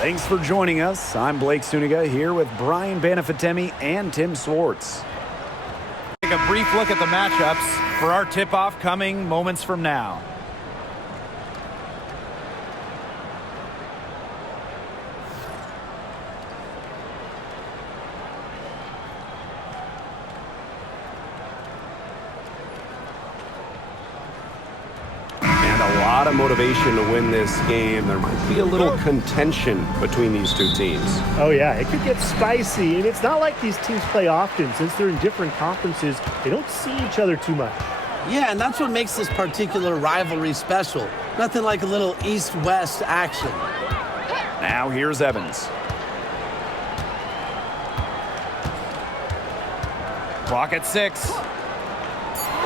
Thanks for joining us. I'm Blake Suniga here with Brian Banafitemi and Tim Swartz. Take a brief look at the matchups for our tip-off coming moments from now. A lot of motivation to win this game. There might be a little contention between these two teams. Oh yeah, it could get spicy, and it's not like these teams play often. Since they're in different conferences, they don't see each other too much. Yeah, and that's what makes this particular rivalry special. Nothing like a little east-west action. Now here's Evans. Clock at 6.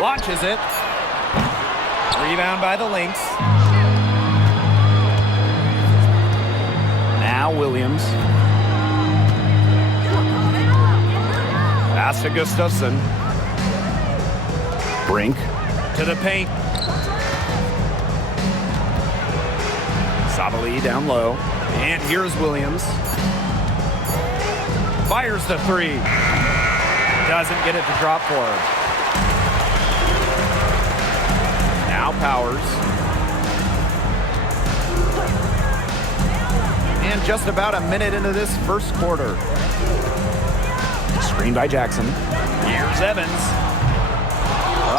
Launches it. Rebound by the Lynx. Now Williams. Pass to Gustafson. Brink. To the paint. Sabali down low. And here's Williams. Fires the 3. Doesn't get it to drop for him. Now Powers. And just about a minute into this first quarter. Screen by Jackson. Here's Evans.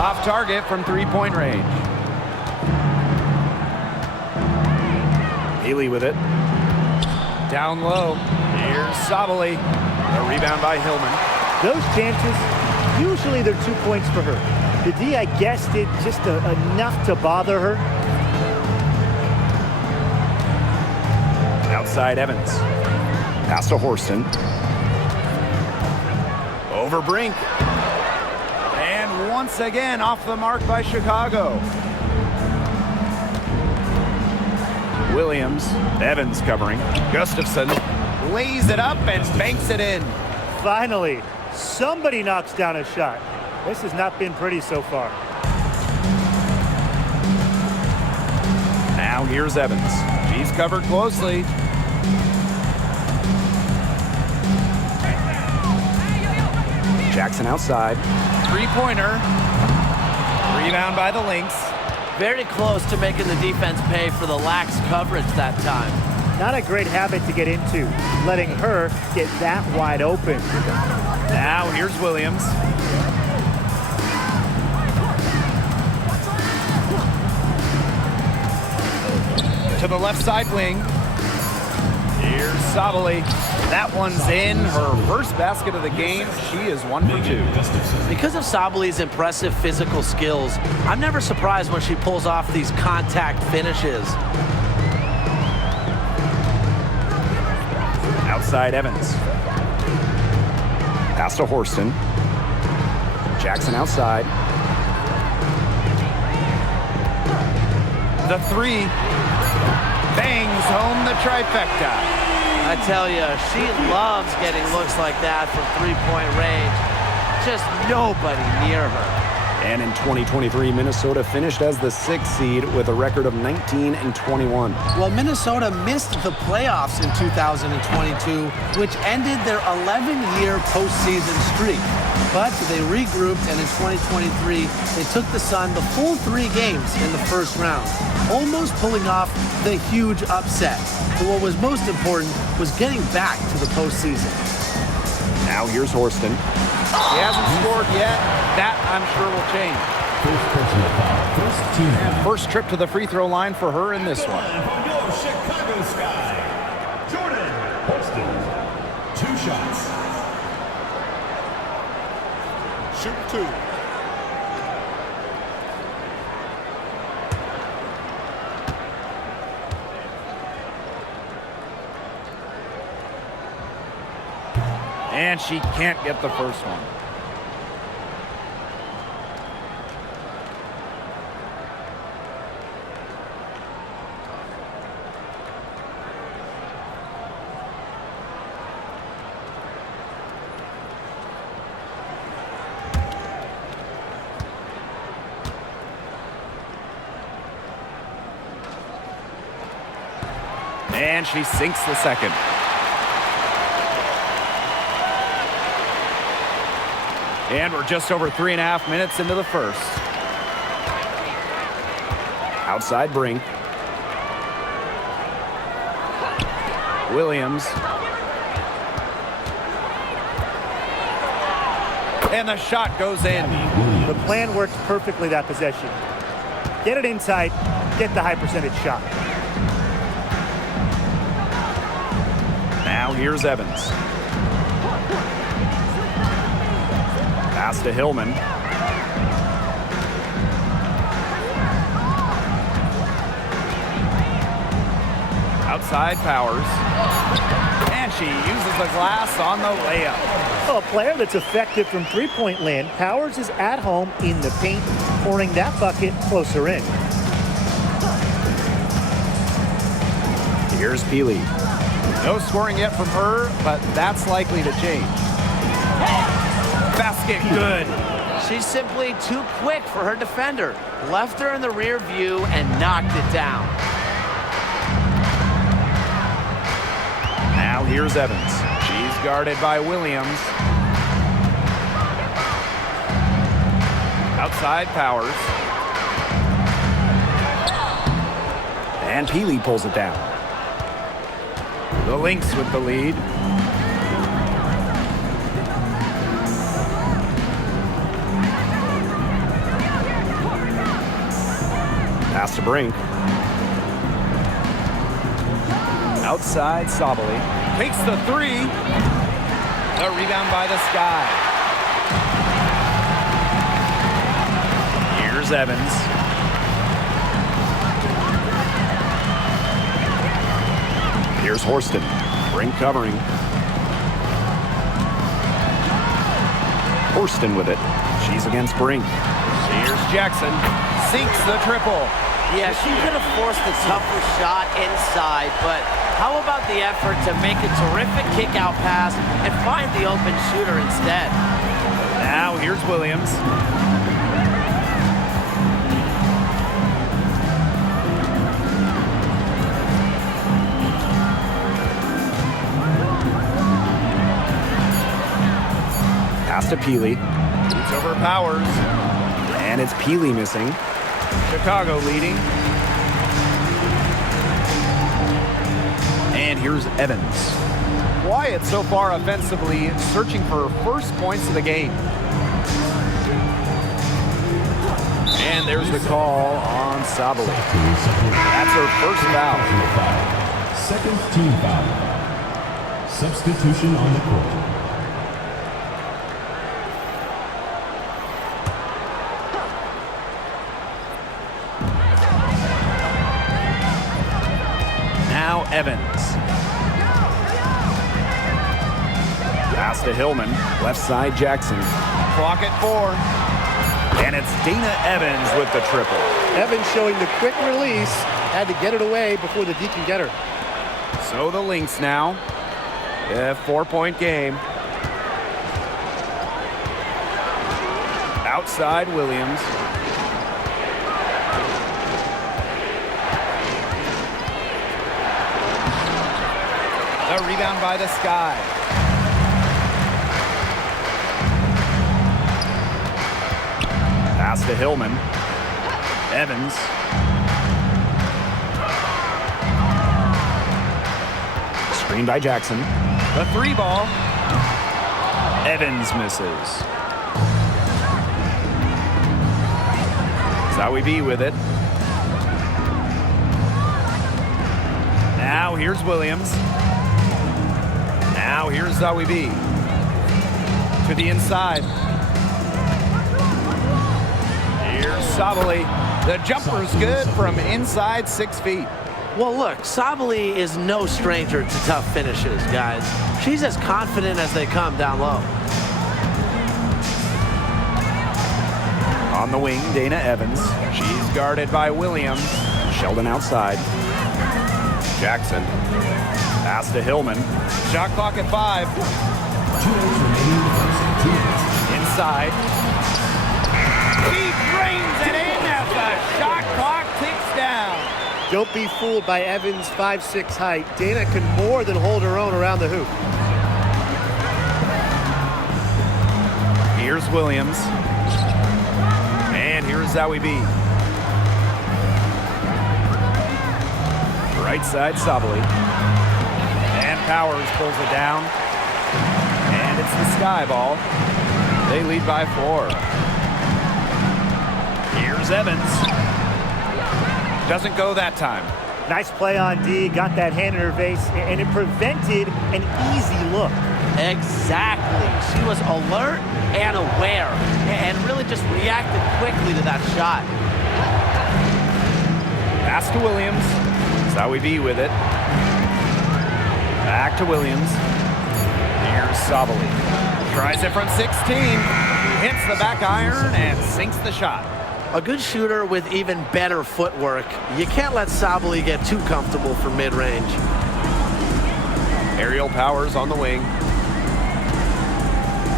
Off target from three-point range. Haley with it. Down low. Here's Sabali. The rebound by Hillman. Those chances, usually they're 2 points for her. The D, I guess, did just enough to bother her. Outside Evans. Pass to Horston. Over Brink. And once again off the mark by Chicago. Williams. Evans covering. Gustafson lays it up and banks it in. Finally, somebody knocks down a shot. This has not been pretty so far. Now here's Evans. She's covered closely. Jackson outside. Three-pointer. Rebound by the Lynx. Very close to making the defense pay for the lax coverage that time. Not a great habit to get into, letting her get that wide open. Now here's Williams. To the left side wing. Here's Sabali. That one's in. Her first basket of the game. She is 1 for 2. Because of Sabali's impressive physical skills, I'm never surprised when she pulls off these contact finishes. Outside Evans. Pass to Horston. Jackson outside. The 3 bangs home the trifecta. I tell you, she loves getting looks like that from three-point range. Just nobody near her. And in 2023, Minnesota finished as the 6th seed with a record of 19-21. Well, Minnesota missed the playoffs in 2022, which ended their 11-year postseason streak. But they regrouped, and in 2023, they took the Sun the full 3 games in the first round, almost pulling off the huge upset. But what was most important was getting back to the postseason. Now here's Horston. She hasn't scored yet. That, I'm sure, will change. And first trip to the free throw line for her in this one. Your Chicago Sky, Jordan Horston. 2 shots. Shoot 2. And she can't get the first one. And she sinks the second. And we're just over 3.5 minutes into the first. Outside Brink. Williams. And the shot goes in. The plan worked perfectly that possession. Get it inside, get the high percentage shot. Now here's Evans. Pass to Hillman. Outside Powers. And she uses the glass on the layup. Oh, a player that's effective from three-point land. Powers is at home in the paint, pouring that bucket closer in. Here's Peely. No scoring yet from her, but that's likely to change. Basket good. She's simply too quick for her defender. Left her in the rear view and knocked it down. Now here's Evans. She's guarded by Williams. Outside Powers. And Peely pulls it down. The Lynx with the lead. Pass to Brink. Outside Sabali. Takes the three. The rebound by the Sky. Here's Evans. Here's Horston. Brink covering. Horston with it. She's against Brink. Here's Jackson. Sinks the triple. Yeah, she could have forced the tougher shot inside, but how about the effort to make a terrific kick-out pass and find the open shooter instead? Now here's Williams. Pass to Peely. It's over Powers. And it's Peely missing. Chicago leading. And here's Evans. Quiet so far offensively, searching for her first points of the game. And there's the call on Sabali. That's her first foul. Second team foul. Substitution on the court. Now Evans. Pass to Hillman. Left side Jackson. Clock at 4. And it's Dana Evans with the triple. Evans showing the quick release. Had to get it away before the D can get her. So the Lynx now. A 4-point game. Outside Williams. The rebound by the Sky. Pass to Hillman. Evans. Screen by Jackson. The 3 ball. Evans misses. Zowie B with it. Now here's Williams. Now here's Zowie B. To the inside. Here's Sabali. The jumper's good from inside 6 feet. Well, look, Sabali is no stranger to tough finishes, guys. She's as confident as they come down low. On the wing, Dana Evans. She's guarded by Williams. Sheldon outside. Jackson. Pass to Hillman. Shot clock at 5. 2 minutes remaining in the first. 2 minutes. Inside. He drains it in as the shot clock ticks down. Don't be fooled by Evans' 5'6" height. Dana can more than hold her own around the hoop. Here's Williams. And here's Zowie B. Right side, Sabali. And Powers pulls it down. And it's the Sky ball. They lead by 4. Here's Evans. Doesn't go that time. Nice play on D. Got that hand in her face, and it prevented an easy look. Exactly. She was alert and aware and really just reacted quickly to that shot. Pass to Williams. Zowie B with it. Back to Williams. Here's Sabali. Tries it from 16. Hits the back iron and sinks the shot. A good shooter with even better footwork. You can't let Sabali get too comfortable for mid-range. Aerial Powers on the wing.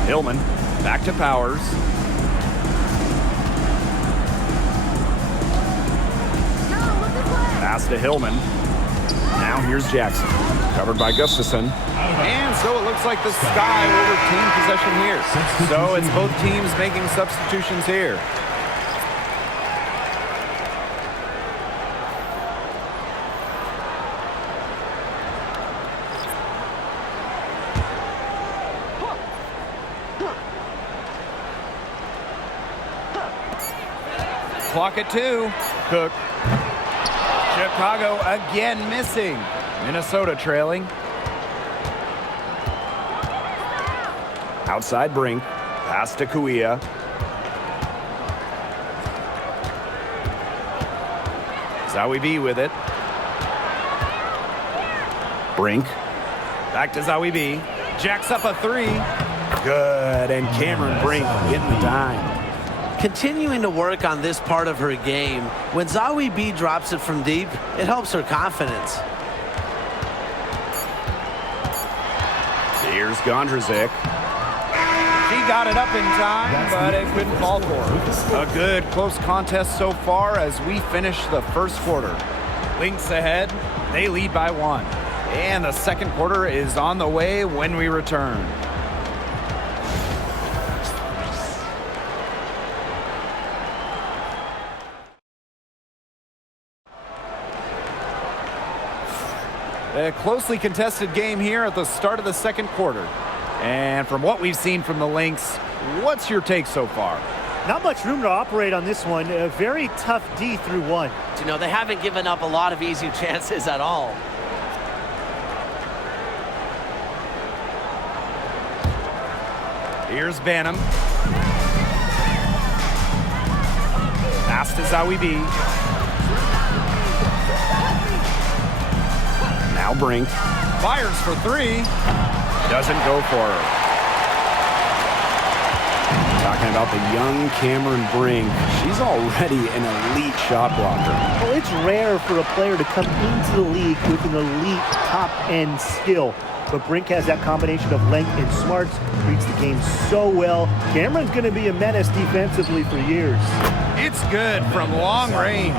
Hillman back to Powers. Pass to Hillman. Now here's Jackson. Covered by Gustafson. And so it looks like the Sky will retain possession here. So it's both teams making substitutions here. Clock at 2. Cook. Chicago again missing. Minnesota trailing. Outside Brink. Pass to Kuia. Zowie B with it. Brink. Back to Zowie B. Jacks up a 3. Good. And Cameron Brink getting the dime. Continuing to work on this part of her game, when Zowie B drops it from deep, it helps her confidence. Here's Gondrzik. She got it up in time, but it couldn't fall for her. A good close contest so far as we finish the first quarter. Lynx ahead. They lead by 1. And the second quarter is on the way when we return. A closely contested game here at the start of the second quarter. And from what we've seen from the Lynx, what's your take so far? Not much room to operate on this one. A very tough D through 1. You know, they haven't given up a lot of easy chances at all. Here's Banham. Pass to Zowie B. Now Brink. Fires for 3. Doesn't go for her. Talking about the young Cameron Brink. She's already an elite shot blocker. Well, it's rare for a player to come into the league with an elite top-end skill. But Brink has that combination of length and smarts, reads the game so well. Cameron's going to be a menace defensively for years. It's good from long range.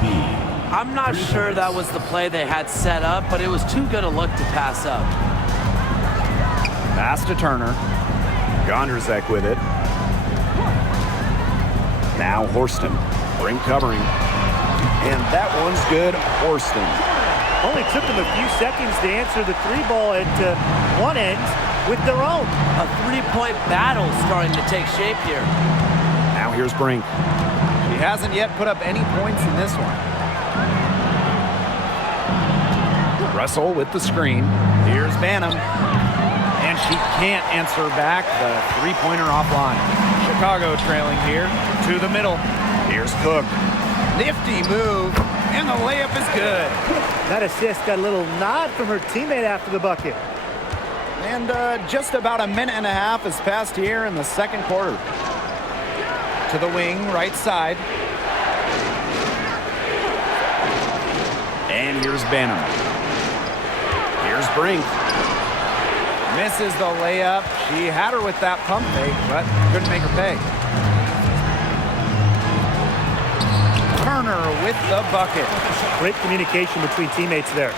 I'm not sure that was the play they had set up, but it was too good a look to pass up. Pass to Turner. Gondrzik with it. Now Horston. Brink covering. And that one's good, Horston. Only took them a few seconds to answer the 3-ball at one end with their own. A 3-point battle starting to take shape here. Now here's Brink. He hasn't yet put up any points in this one. Russell with the screen. Here's Banham. And she can't answer back the 3-pointer offline. Chicago trailing here to the middle. Here's Cook. Nifty move. And the layup is good. That assist got a little nod from her teammate after the bucket. And just about a minute and a half has passed here in the second quarter. To the wing, right side. And here's Banham. Here's Brink. Misses the layup. She had her with that pump fake, but couldn't make her pay. Turner Turner with the bucket. Great communication between teammates there.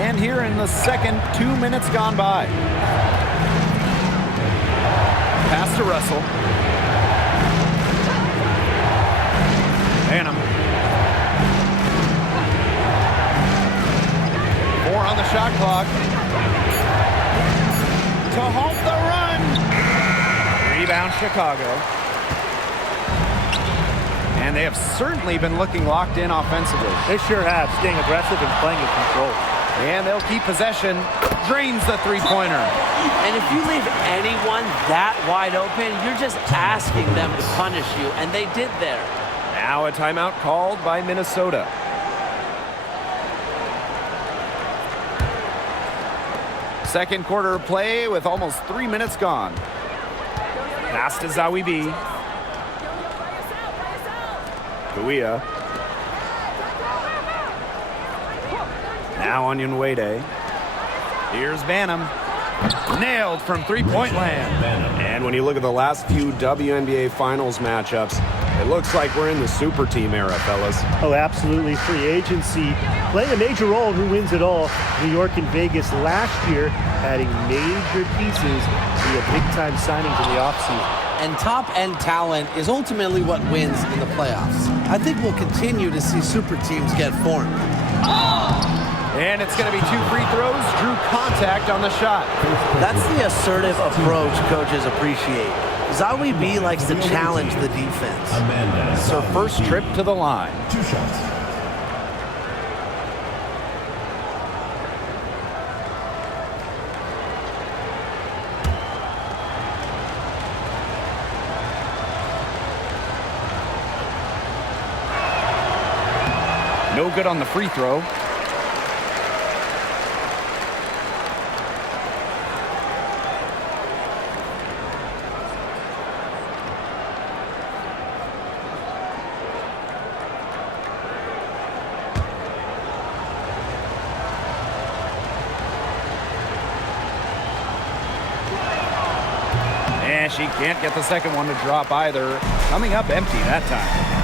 And here in the second, 2 minutes gone by. Pass to Russell. Banham. 4 on the shot clock. To halt the run. Rebound Chicago. And they have certainly been looking locked in offensively. They sure have, staying aggressive and playing in control. And they'll keep possession. Drains the three-pointer. And if you leave anyone that wide open, you're just asking them to punish you, and they did there. Now a timeout called by Minnesota. Second quarter of play with almost 3 minutes gone. Pass to Zawi B. Kuia. Now Onion Wade. Here's Banham. Nailed from three-point land. And when you look at the last few WNBA Finals matchups, it looks like we're in the super team era, fellas. Oh, absolutely. Free agency playing a major role in who wins it all. New York and Vegas last year adding major pieces via big-time signings in the offseason. And top-end talent is ultimately what wins in the playoffs. I think we'll continue to see super teams get formed. And it's going to be 2 free throws. Drew contact on the shot. That's the assertive approach coaches appreciate. Zawi B likes to challenge the defense. Amanda. It's her first trip to the line. 2 shots. No good on the free throw. And she can't get the second one to drop either. Coming up empty that time.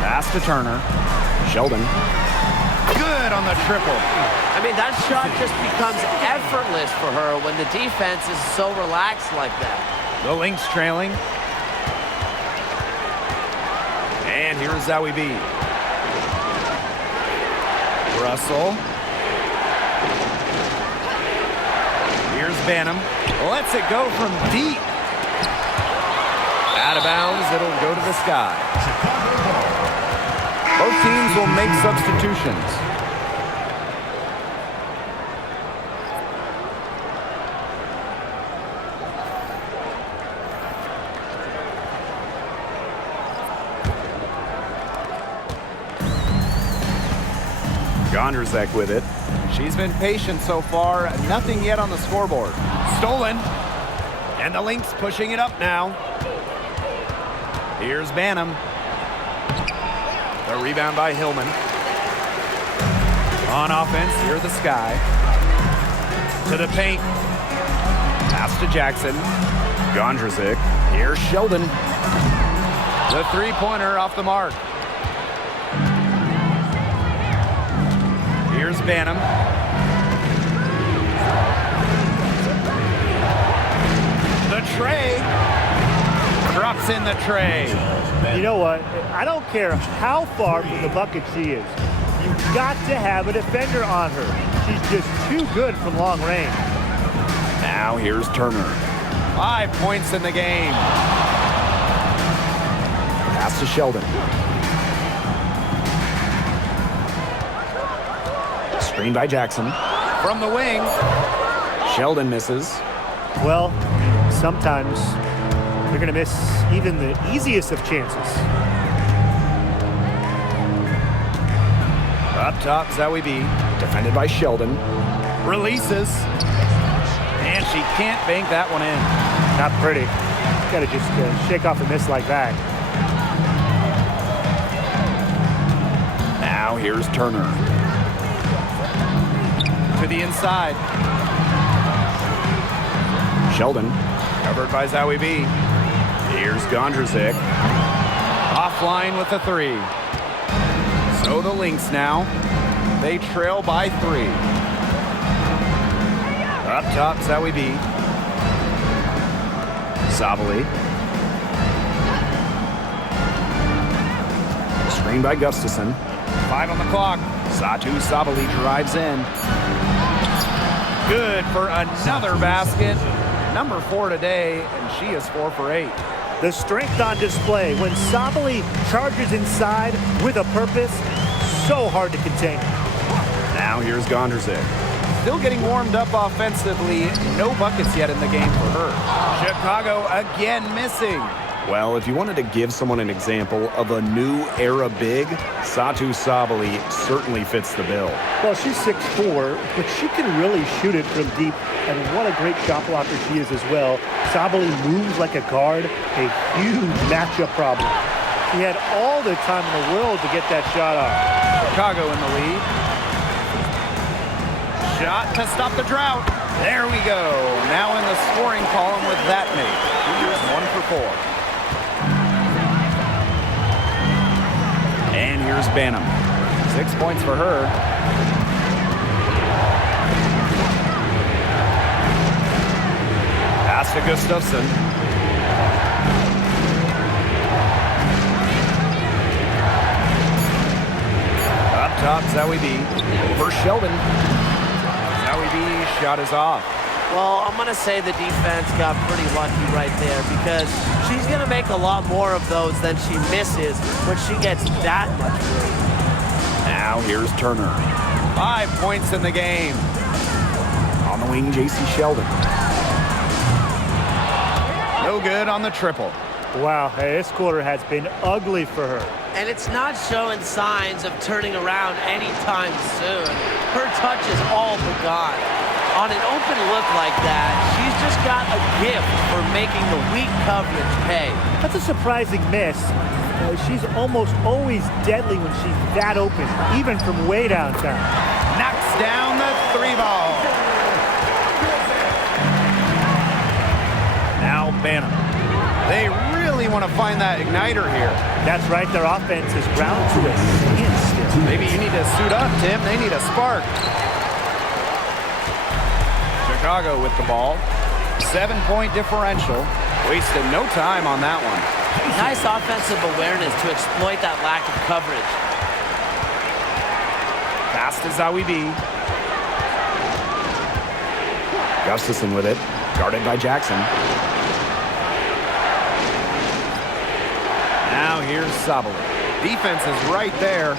Pass to Turner. Sheldon. Good on the triple. I mean, that shot just becomes effortless for her when the defense is so relaxed like that. The Lynx trailing. And here's Zawi B. Russell. Here's Banham. Lets it go from deep. Out of bounds, it'll go to the sky. Both teams will make substitutions. Gondrzak with it. She's been patient so far. Nothing yet on the scoreboard. Stolen. And the Lynx pushing it up now. Here's Banham. The rebound by Hillman. On offense, here the Sky. To the paint. Pass to Jackson. Gondrzak. Here's Sheldon. The three-pointer off the mark. Here's Banham. The tray. Drops in the tray. You know what? I don't care how far from the bucket she is. You've got to have a defender on her. She's just too good from long range. Now here's Turner. 5 points in the game. Pass to Sheldon. Screen by Jackson. From the wing. Sheldon misses. Well, sometimes you're going to miss even the easiest of chances. Up top, Zawi B. Defended by Sheldon. Releases. And she can't bank that one in. Not pretty. Got to just shake off a miss like that. Now here's Turner. To the inside. Sheldon. Covered by Zowie B. Here's Gondrzik. Offline with the 3. So the Lynx now. They trail by 3. Up top, Zowie B. Sabali. Screen by Gustafson. 5 on the clock. Satu Sabali drives in. Good for another basket. Number 4 today, and she is 4 for 8. The strength on display when Sabali charges inside with a purpose, so hard to contain. Now here's Gondrzik. Still getting warmed up offensively. No buckets yet in the game for her. Chicago again missing. Well, if you wanted to give someone an example of a new era big, Satu Sabali certainly fits the bill. Well, she's 6'4", but she can really shoot it from deep, and what a great shot blocker she is as well. Sabali moves like a guard, a huge matchup problem. She had all the time in the world to get that shot off. Chicago in the lead. Shot to stop the drought. There we go. Now in the scoring column with that mate. Here's 1 for 4. And here's Banham. 6 points for her. Pass to Gustafson. Up top, Zowie B. For Sheldon. Zowie B shot is off. Well, I'm going to say the defense got pretty lucky right there because she's going to make a lot more of those than she misses when she gets that much room. Now here's Turner. 5 points in the game. On the wing, J.C. Sheldon. No good on the triple. Wow, hey, this quarter has been ugly for her. And it's not showing signs of turning around anytime soon. Her touch is all but gone. On an open look like that, she's just got a gift for making the weak coverage pay. That's a surprising miss. She's almost always deadly when she's that open, even from way downtown. Knocks down the 3 ball. Now Banham. They really want to find that igniter here. That's right, their offense is ground to a standstill. Maybe you need to suit up, Tim. They need a spark. Chicago with the ball. 7-point differential. Wasted no time on that one. Nice offensive awareness to exploit that lack of coverage. Pass to Zowie B. Gustafson with it. Guarded by Jackson. Now here's Sabali. Defense is right there.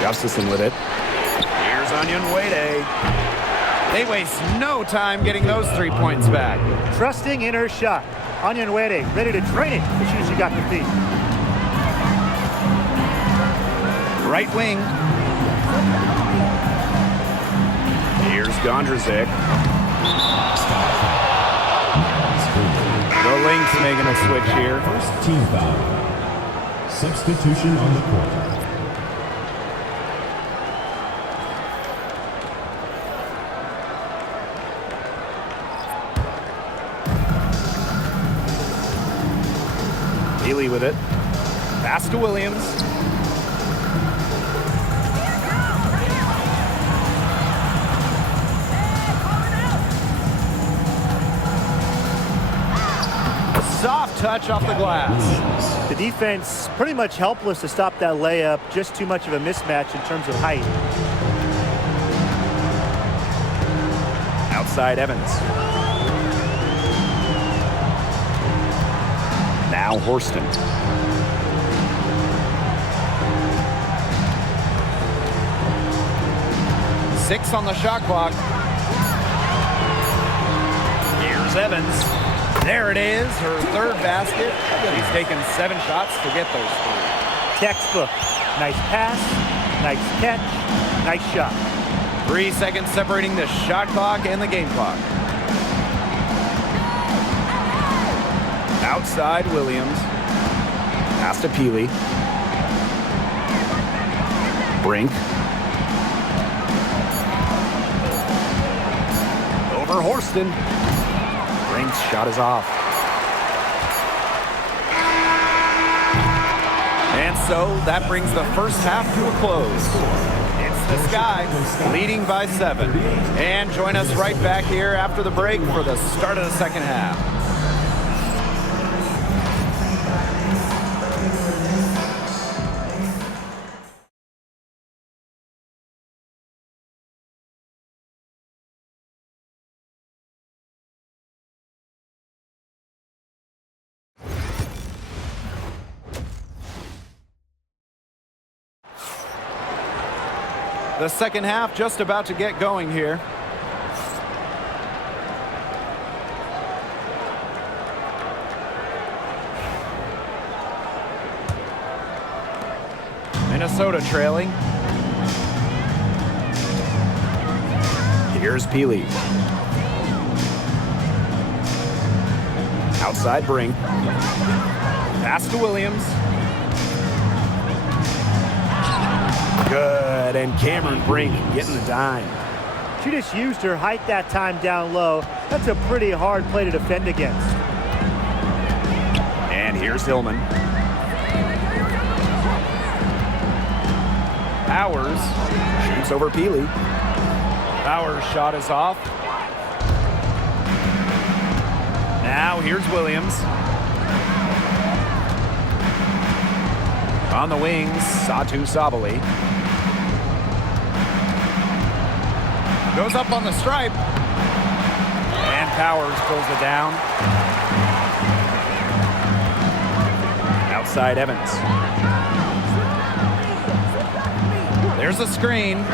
Gustafson with it. Here's Onyenwere. They waste no time getting those 3 points back. Trusting in her shot. Onyenwere ready to drain it as soon as she got the feed. Right wing. Here's Gondrzik. The Lynx making a switch here. First team foul. Substitution on the court. Healy with it. Pass to Williams. Soft touch off the glass. The defense pretty much helpless to stop that layup. Just too much of a mismatch in terms of height. Outside Evans. Now Horston. Six on the shot clock. Here's Evans. There it is, her 3rd basket. He's taken 7 shots to get those 3. Textbook. Nice pass, nice catch, nice shot. 3 seconds separating the shot clock and the game clock. Outside Williams. Pass to Peely. Brink. Over Horston. Brink's shot is off. And so that brings the first half to a close. It's the Sky leading by 7. And join us right back here after the break for the start of the second half. The second half just about to get going here. Minnesota trailing. Here's Peely. Outside Brink. Pass to Williams. Good, and Cameron Brink getting the dime. She just used her height that time down low. That's a pretty hard play to defend against. And here's Hillman. Powers Shoots over Peely. Powers' shot is off. Now here's Williams. On the wings, Satu Sabali. Goes up on the stripe. And Powers pulls it down. Outside Evans. There's a screen.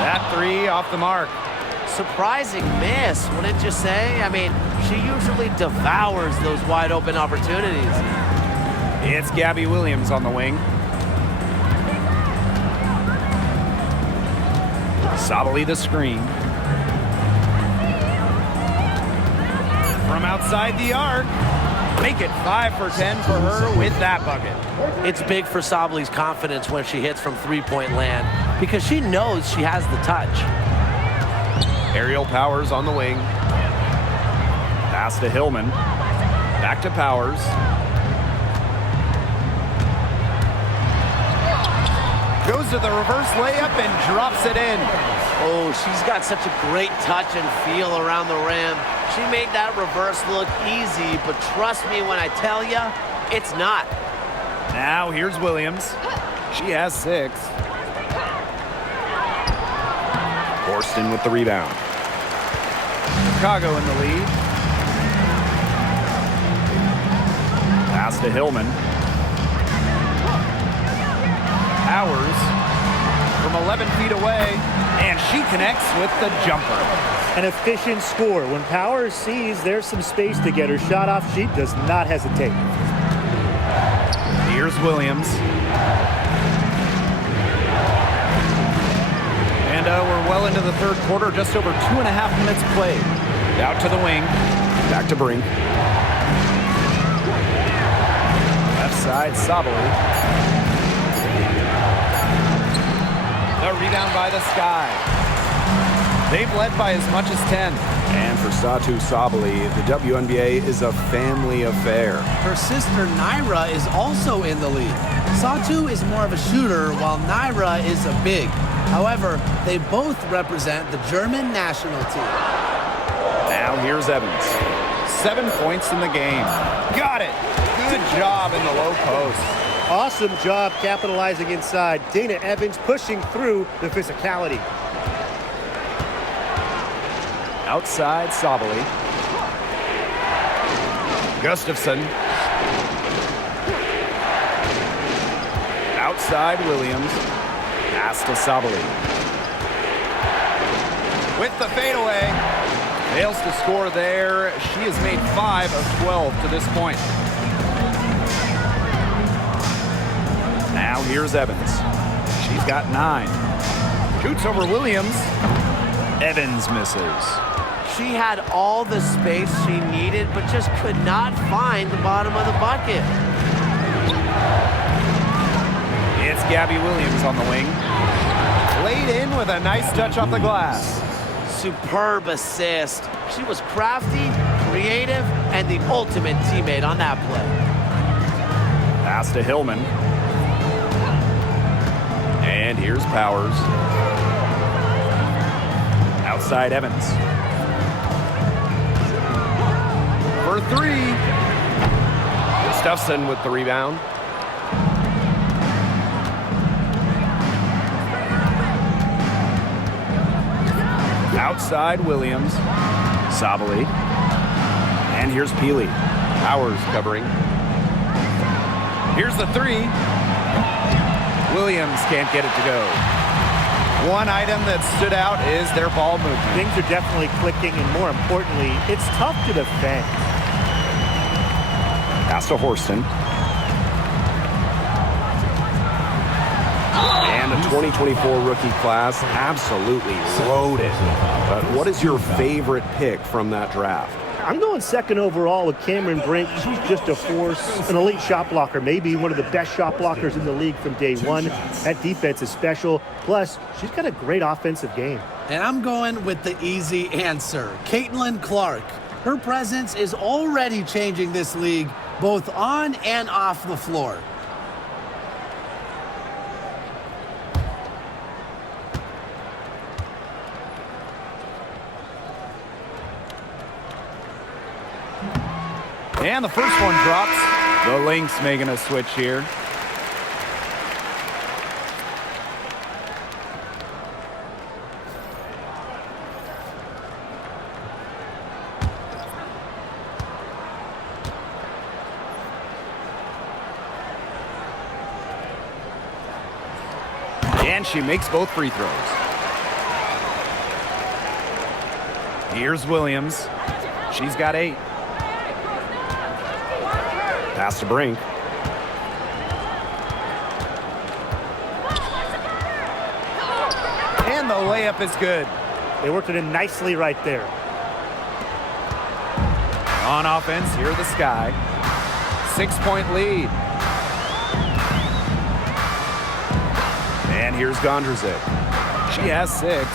That 3 off the mark. Surprising miss, wouldn't you say? I mean, she usually devours those wide open opportunities. It's Gabby Williams on the wing. Sabali the screen. From outside the arc. Make it 5 for 10 for her with that bucket. It's big for Sabali's confidence when she hits from three-point land because she knows she has the touch. Aerial Powers on the wing. Pass to Hillman. Back to Powers. Goes to the reverse layup and drops it in. Oh, she's got such a great touch and feel around the rim. She made that reverse look easy, but trust me when I tell you, it's not. Now here's Williams. She has 6. Horston with the rebound. Chicago in the lead. Pass to Hillman. Powers from 11 feet away, and she connects with the jumper. An efficient score. When Powers sees there's some space to get her shot off, she does not hesitate. Here's Williams. And we're well into the third quarter, just over 2.5 minutes played. Out to the wing. Back to Brink. Left side, Sabali. The rebound by the Sky. They've led by as much as 10. And for Satu Sabali, the WNBA is a family affair. Her sister Naira is also in the league. Satu is more of a shooter while Naira is a big. However, they both represent the German national team. Now here's Evans. 7 points in the game. Got it. Good job in the low post. Awesome job capitalizing inside. Dana Evans pushing through the physicality. Outside, Sabali. Gustafson. Outside, Williams. Pass to Sabali. With the fadeaway. Fails to score there. She has made 5 of 12 to this point. Now here's Evans. She's got 9. Shoots over Williams. Evans misses. She had all the space she needed, but just could not find the bottom of the bucket. It's Gabby Williams on the wing. Laid in with a nice touch off the glass. Superb assist. She was crafty, creative, and the ultimate teammate on that play. Pass to Hillman. And here's Powers. Outside Evans. For three. Gustafson with the rebound. Outside Williams. Sabali. And here's Peely. Powers covering. Here's the three. Williams can't get it to go. One item that stood out is their ball movement. Things are definitely clicking, and more importantly, it's tough to defend. Pass to Horston. And the 2024 rookie class absolutely loaded. But what is your favorite pick from that draft? I'm going second overall with Cameron Brink. She's just a force, an elite shot blocker, maybe one of the best shot blockers in the league from day one. That defense is special. Plus, she's got a great offensive game. And I'm going with the easy answer, Caitlin Clark. Her presence is already changing this league, both on and off the floor. And the first one drops. The Lynx making a switch here. And she makes both free throws. Here's Williams. She's got 8. Pass to Brink. And the layup is good. They worked it in nicely right there. On offense, here are the Sky. 6-point lead. And here's Gondrzic. She has 6.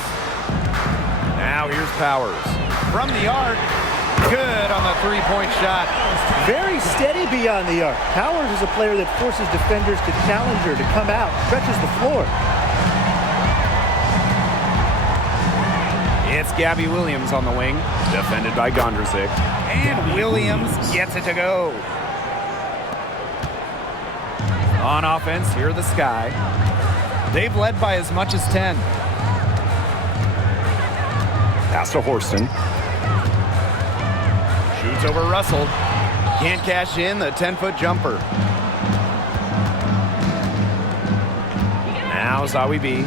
Now here's Powers. From the arc. Good on the three-point shot. Very steady beyond the arc. Powers is a player that forces defenders to challenge her, to come out, stretches the floor. It's Gabby Williams on the wing. Defended by Gondrzic. And Williams gets it to go. On offense, here are the Sky. They've led by as much as 10. Pass to Horston. Shoots over Russell. Can't cash in the 10-foot jumper. Now Zawi B.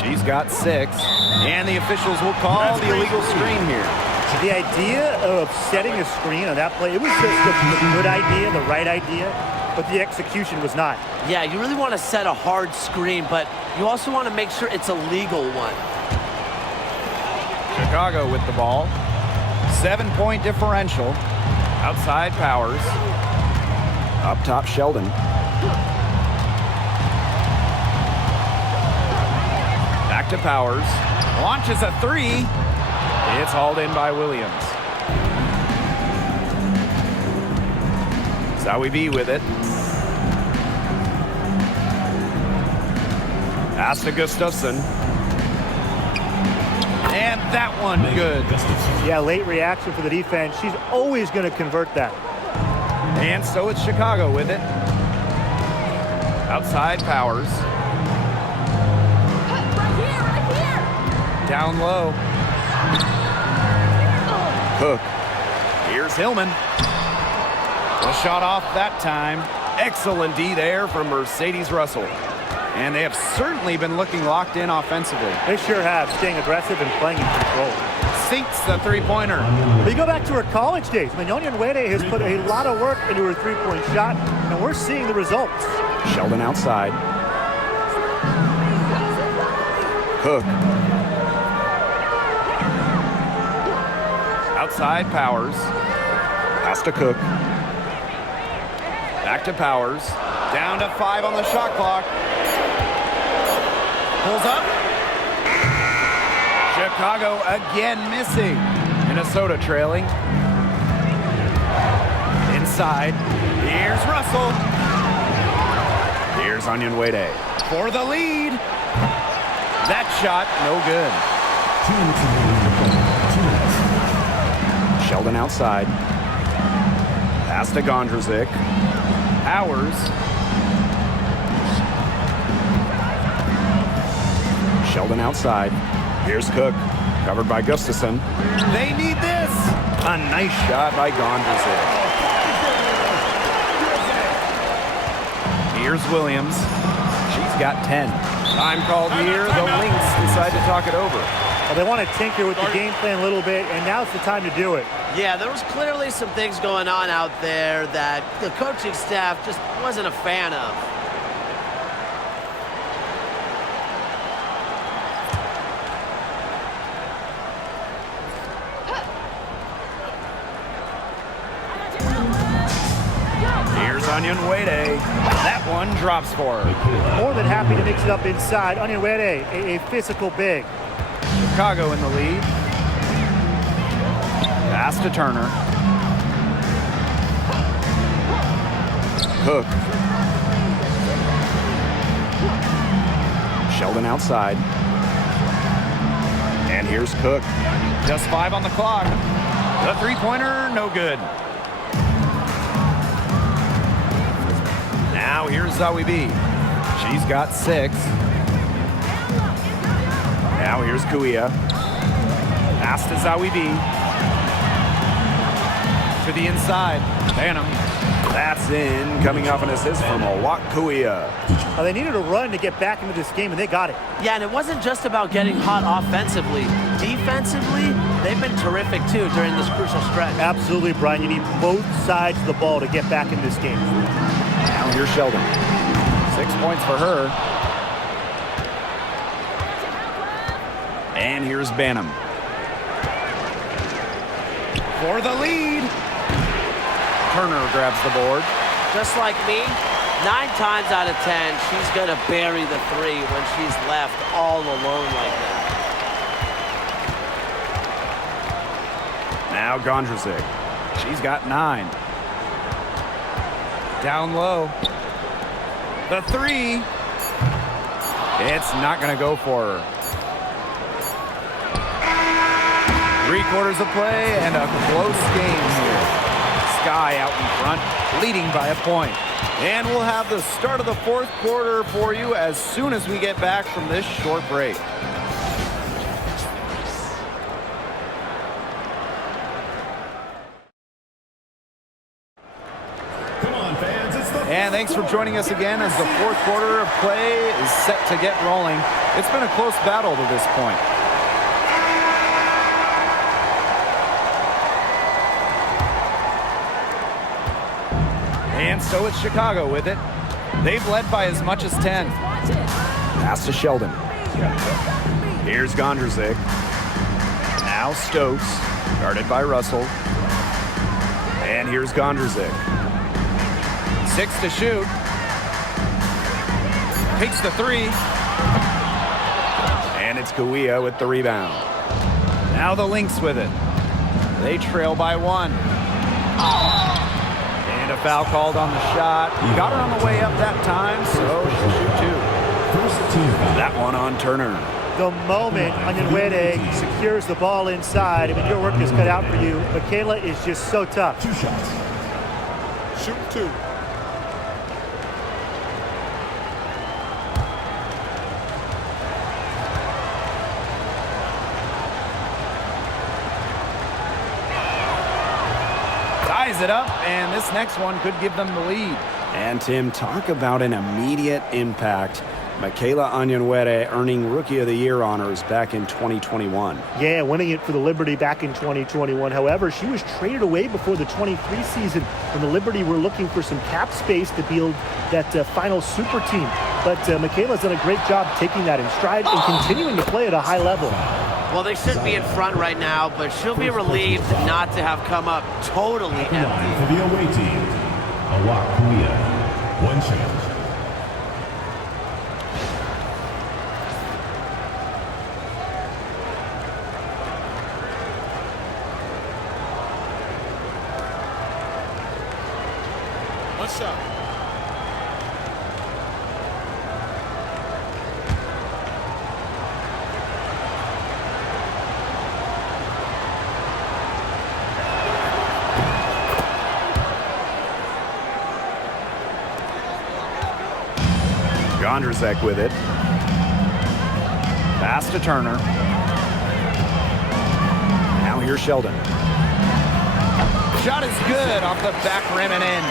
She's got 6. And the officials will call the illegal screen here. The idea of setting a screen on that play, it was just a good idea, the right idea, but the execution was not. Yeah, you really want to set a hard screen, but you also want to make sure it's a legal one. Chicago with the ball. 7-point differential. Outside Powers. Up top, Sheldon. Back to Powers. Launches a 3. It's hauled in by Williams. Zawi B with it. Pass to Gustafson. And that one good. Yeah, late reaction for the defense. She's always going to convert that. And so it's Chicago with it. Outside Powers. Right here. Down low. Cook. Here's Hillman. The shot off that time. Excellent D there from Mercedes Russell. And they have certainly been looking locked in offensively. They sure have, staying aggressive and playing in control. Sinks the three-pointer. But you go back to her college days. Mignon Wede has put a lot of work into her three-point shot, and we're seeing the results. Sheldon outside. Cook. Outside Powers. Pass to Cook. Back to Powers. Down to 5 on the shot clock. Pulls up. Chicago again missing. Minnesota trailing. Inside. Here's Russell. Here's Onyenwere. For the lead. That shot, no good. 2 minutes remaining in the play. 2 minutes. Sheldon outside. Pass to Gondrzik. Powers. Sheldon outside. Here's Cook. Covered by Gustafson. They need this. A nice shot by Gondrzik. Here's Williams. She's got 10. Time called here. The Lynx decide to talk it over. Well, they want to tinker with the game plan a little bit, and now's the time to do it. Yeah, there was clearly some things going on out there that the coaching staff just wasn't a fan of. Here's Onyenwere. That one drops for her. More than happy to mix it up inside. Onyenwere, a physical big. Chicago in the lead. Pass to Turner. Cook. Sheldon outside. And here's Cook. Just 5 on the clock. The three-pointer, no good. Now here's Zawi B. She's got 6. Now here's Kuia. Pass to Zawi B. To the inside. Banham. That's in. Coming off an assist from Owak Kuia. Well, they needed a run to get back into this game, and they got it. Yeah, and it wasn't just about getting hot offensively. Defensively, they've been terrific too during this crucial stretch. Absolutely, Brian. You need both sides of the ball to get back in this game. Now here's Sheldon. 6 points for her. And here's Banham. For the lead. Turner grabs the board. Just like me, 9 times out of 10, she's going to bury the 3 when she's left all alone like that. Now Gondrzik. She's got 9. Down low. The 3. It's not going to go for her. 3 quarters of play and a close game here. Sky out in front, leading by a point. And we'll have the start of the 4th quarter for you as soon as we get back from this short break. Come on, fans. It's the And thanks for joining us again as the 4th quarter of play is set to get rolling. It's been a close battle to this point. And so it's Chicago with it. They've led by as much as 10. Pass to Sheldon. Here's Gondrzik. Now Stokes, guarded by Russell. And here's Gondrzik. 6 to shoot. Takes the 3. And it's Kuia with the rebound. Now the Lynx with it. They trail by 1. And a foul called on the shot. Got her on the way up that time, so she'll shoot 2. first team foul. That one on Turner. The moment Onyenwere secures the ball inside, I mean, your work is cut out for you. Michaela is just so tough. 2 shots. Shoot 2. Ties it up, and this next one could give them the lead. And Tim, talk about an immediate impact. Michaela Onyenwere earning Rookie of the Year honors back in 2021. Yeah, winning it for the Liberty back in 2021. However, she was traded away before the 23 season when the Liberty were looking for some cap space to build that final super team. But Michaela's done a great job taking that in stride and continuing to play at a high level. Well, they should be in front right now, but she'll be relieved not to have come up totally empty. Line for the away team. Owak Kuia. 1 shot. Gondrzek with it. Pass to Turner. Now here's Sheldon. Shot is good off the back rim and in.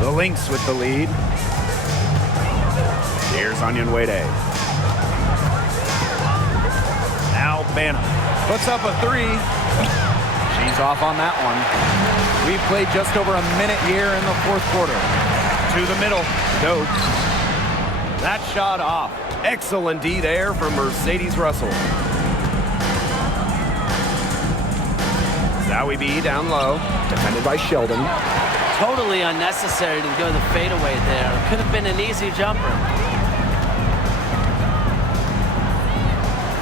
The Lynx with the lead. Here's Onyenwere. Now Banham puts up a three. She's off on that one. We've played just over a minute here in the fourth quarter. To the middle. Stokes. That shot off. Excellent D there from Mercedes Russell. Zowie B down low, defended by Sheldon. Totally unnecessary to go the fadeaway there. Could have been an easy jumper.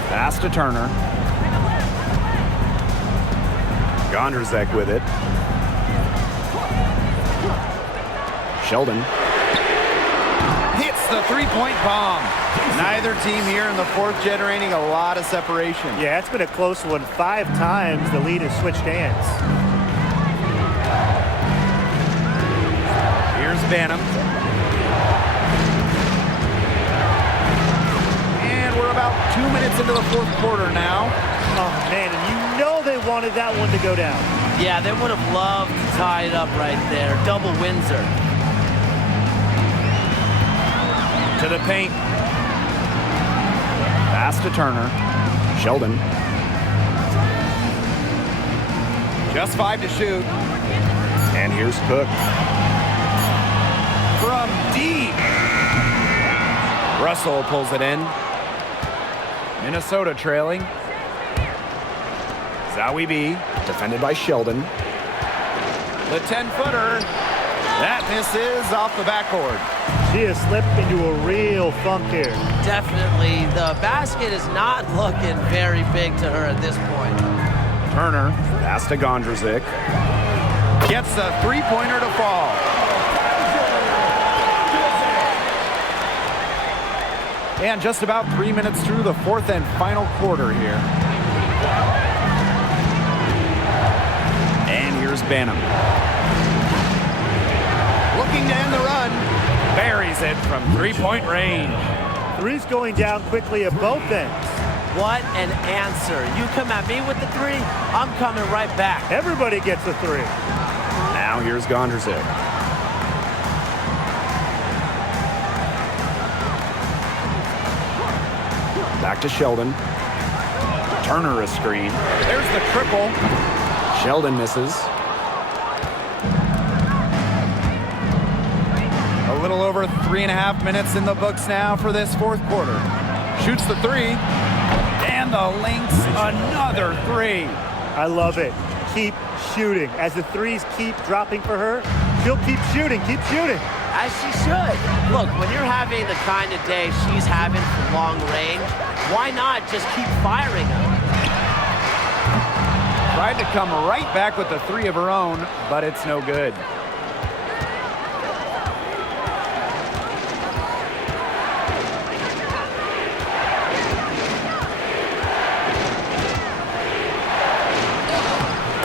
Pass to Turner. Gondrzek with it. Sheldon. Hits the three-point bomb. Neither team here in the fourth generating a lot of separation. Yeah, it's been a close one. 5 times the lead has switched hands. Here's Banham. And we're about 2 minutes into the fourth quarter now. Oh, man, and you know they wanted that one to go down. Yeah, they would have loved to tie it up right there. Double Windsor. To the paint. Pass to Turner. Sheldon. Just 5 to shoot. And here's Cook. From deep. Russell pulls it in. Minnesota trailing. Zowie B. Defended by Sheldon. The 10-footer. That misses off the backboard. She has slipped into a real funk here. Definitely. The basket is not looking very big to her at this point. Turner Pass to Gondrzek. gets a three-pointer to fall. And just about 3 minutes through the fourth and final quarter here. And here's Banham. Looking to end the run. Buries it from three-point range. Three's going down quickly at both ends. What an answer. You come at me with the three, I'm coming right back. Everybody gets a three. Now here's Gondrzek. Back to Sheldon. Turner a screen. There's the triple. Sheldon misses. A little over 3.5 minutes in the books now for this fourth quarter. Shoots the three. And the Lynx, another three. I love it. Keep shooting. As the threes keep dropping for her, she'll keep shooting, keep shooting. As she should. Look, when you're having the kind of day she's having from long range, why not just keep firing them? Tried to come right back with the three of her own, but it's no good.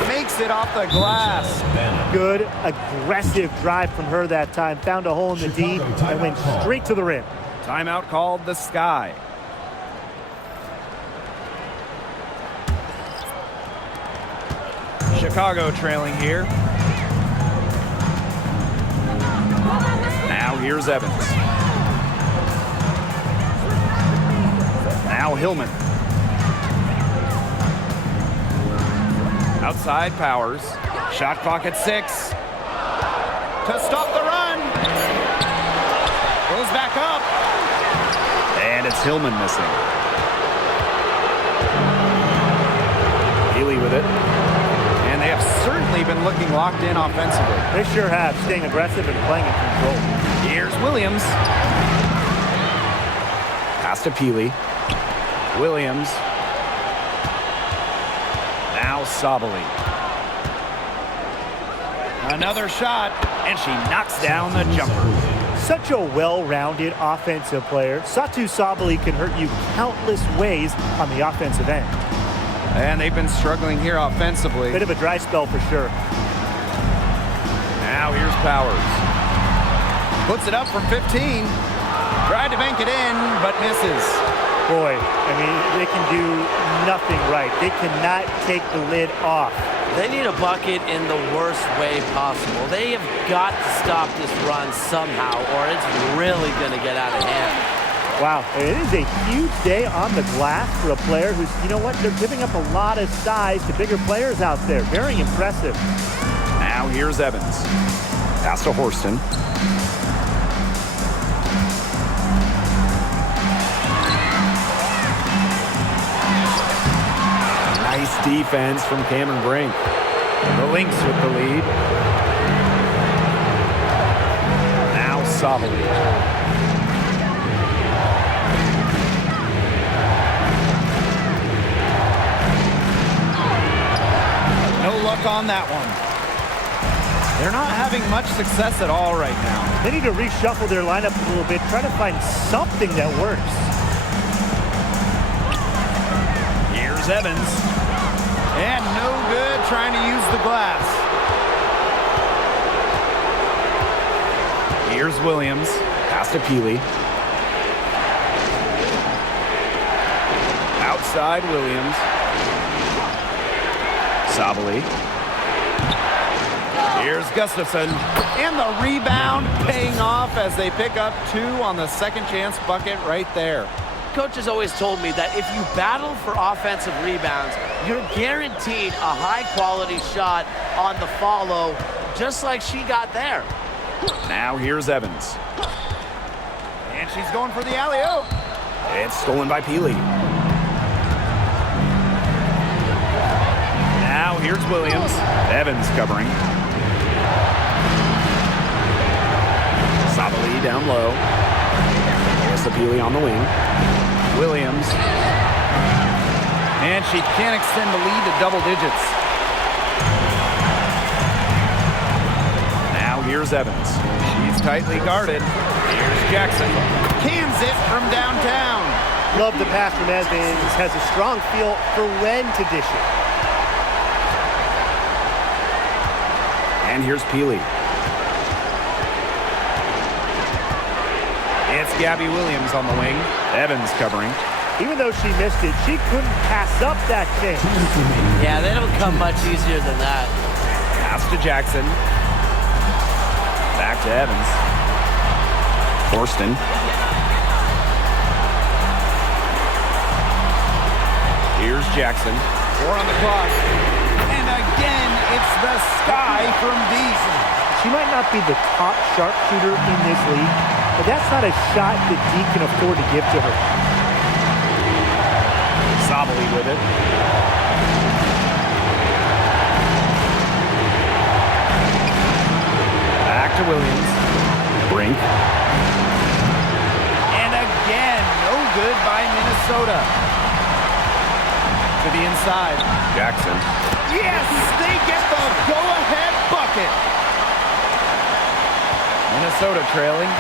Makes it off the glass. Good, aggressive drive from her that time. Found a hole in the D and went straight to the rim. Timeout called the Sky. Chicago trailing here. Now here's Evans. Now Hillman. Outside Powers. Shot clock at 6. To stop the run. Goes back up. And it's Hillman missing. Healy with it. And they have certainly been looking locked in offensively. They sure have, staying aggressive and playing in control. Here's Williams. Pass to Peely. Williams. Now Sabali. Another shot, and she knocks down the jumper. Such a well-rounded offensive player. Satu Sabali can hurt you countless ways on the offensive end. And they've been struggling here offensively. Bit of a dry spell for sure. Now here's Powers. Puts it up from 15. Tried to bank it in, but misses. Boy, I mean, they can do nothing right. They cannot take the lid off. They need a bucket in the worst way possible. They have got to stop this run somehow, or it's really going to get out of hand. Wow, it is a huge day on the glass for a player who's, you know what, they're giving up a lot of size to bigger players out there. Very impressive. Now here's Evans. Pass to Horston. Nice defense from Cameron Brink. The Lynx with the lead. Now Savali. No luck on that one. They're not having much success at all right now. They need to reshuffle their lineup a little bit, try to find something that works. Here's Evans. And no good trying to use the glass. Here's Williams. Pass to Peely. Outside Williams. Savali. Here's Gustafson. And the rebound paying off as they pick up 2 on the second chance bucket right there. Coach has always told me that if you battle for offensive rebounds, you're guaranteed a high-quality shot on the follow, just like she got there. Now here's Evans. And she's going for the alley-oop. It's stolen by Peely. Now here's Williams. Evans covering. Savali down low. There's Peely on the wing. Williams. And she can't extend the lead to double digits. Now here's Evans. She's tightly guarded. Here's Jackson. Cans it from downtown. Love the pass from Evans. Has a strong feel for when to dish it. And here's Peely. It's Gabby Williams on the wing. Evans covering. Even though she missed it, she couldn't pass up that chance. Yeah, they don't come much easier than that. Pass to Jackson. Back to Evans. Horston. Here's Jackson. 4 on the clock. And again, it's the sky from deep. She might not be the top sharpshooter in this league, but that's not a shot that Dee can afford to give to her. Savali with it. Back to Williams. Brink. And again, no good by Minnesota. To the inside. Jackson. Yes, they get the go-ahead bucket. Minnesota trailing.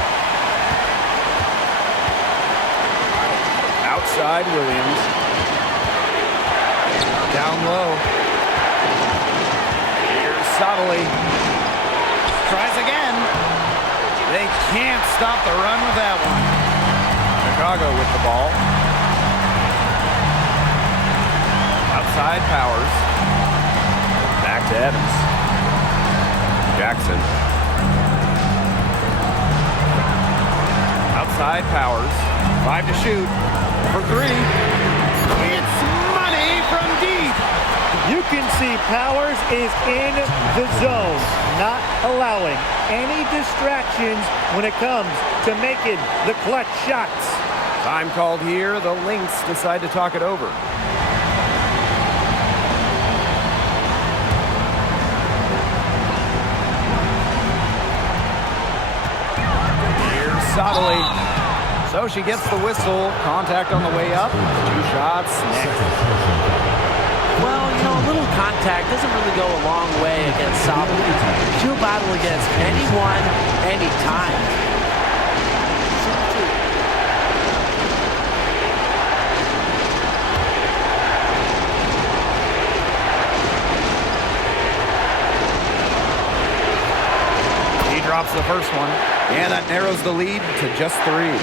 Outside Williams. Down low. Here's Savali. Tries again. They can't stop the run with that one. Chicago with the ball. Outside Powers. Back to Evans. Jackson. Outside Powers. 5 to shoot. For 3. It's money from deep. You can see Powers is in the zone, not allowing any distractions when it comes to making the clutch shots. Time called here. The Lynx decide to talk it over. Here's Savali. So she gets the whistle. Contact on the way up. 2 shots next. Well, you know, a little contact doesn't really go a long way against Savali. She'll battle against anyone, anytime. drops the first one, and that narrows the lead to just 3.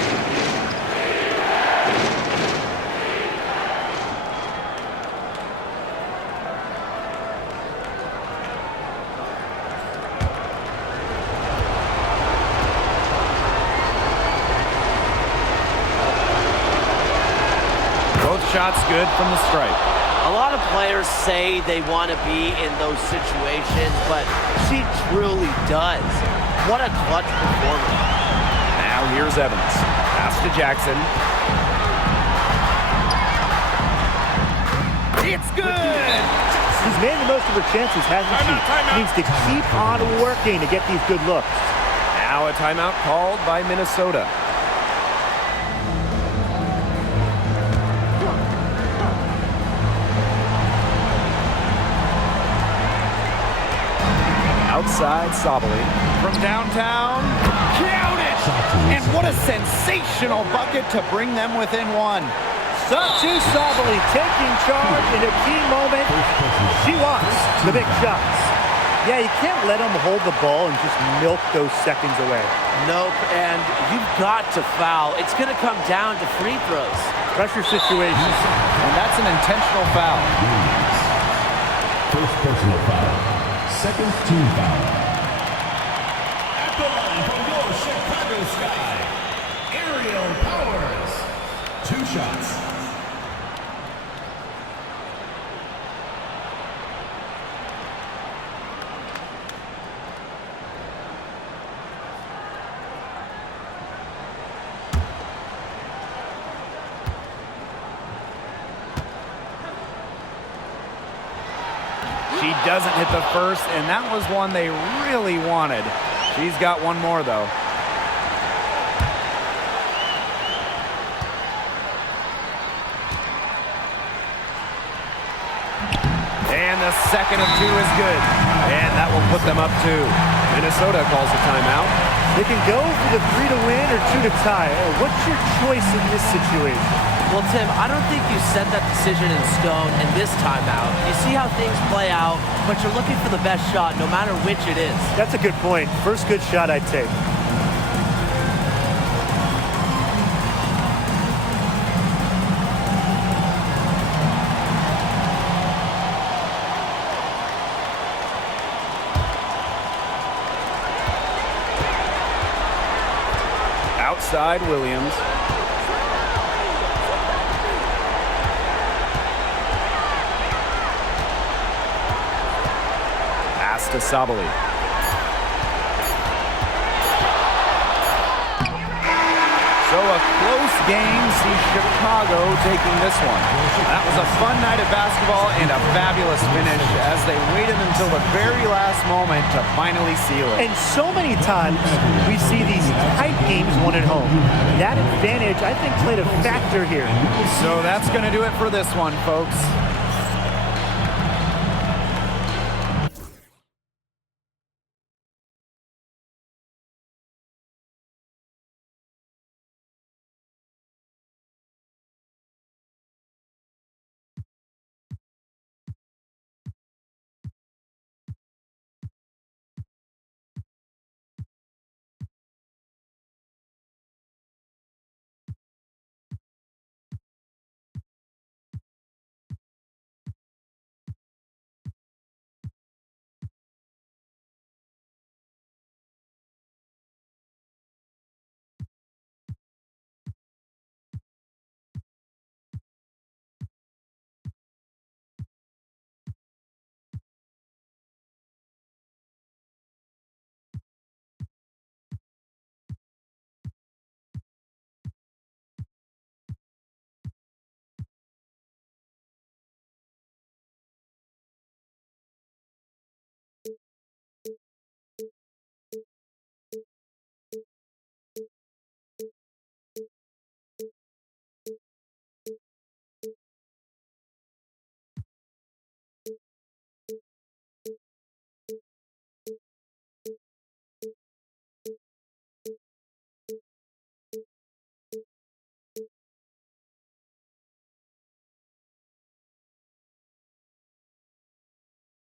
Shots good from the stripe. A lot of players say they want to be in those situations, but she truly does. What a clutch performance. Now here's Evans. Pass to Jackson. It's good! She's made the most of her chances, hasn't she? She needs to keep on working to get these good looks. Now a timeout called by Minnesota. Outside Sabali. From downtown, count it! And what a sensational bucket to bring them within 1. Satu Sabali taking charge in a key moment. She wants the big shots. Yeah, you can't let them hold the ball and just milk those seconds away. Nope, and you've got to foul. It's going to come down to free throws. Pressure situation. And that's an intentional foul. First personal foul. Second team foul. At the line from your Chicago Sky, Aerial Powers. 2 shots. She doesn't hit the first, and that was one they really wanted. She's got one more, though. And the second of 2 is good. And that will put them up 2. Minnesota calls a timeout. They can go for the 3 to win or 2 to tie. What's your choice in this situation? Well, Tim, I don't think you set that decision in stone in this timeout. You see how things play out, but you're looking for the best shot no matter which it is. That's a good point. First good shot I'd take. Outside Williams. Pass to Sabali. So a close game sees Chicago taking this one. That was a fun night of basketball and a fabulous finish as they waited until the very last moment to finally seal it. And so many times we see these tight games won at home. That advantage, I think, played a factor here. So that's going to do it for this one, folks.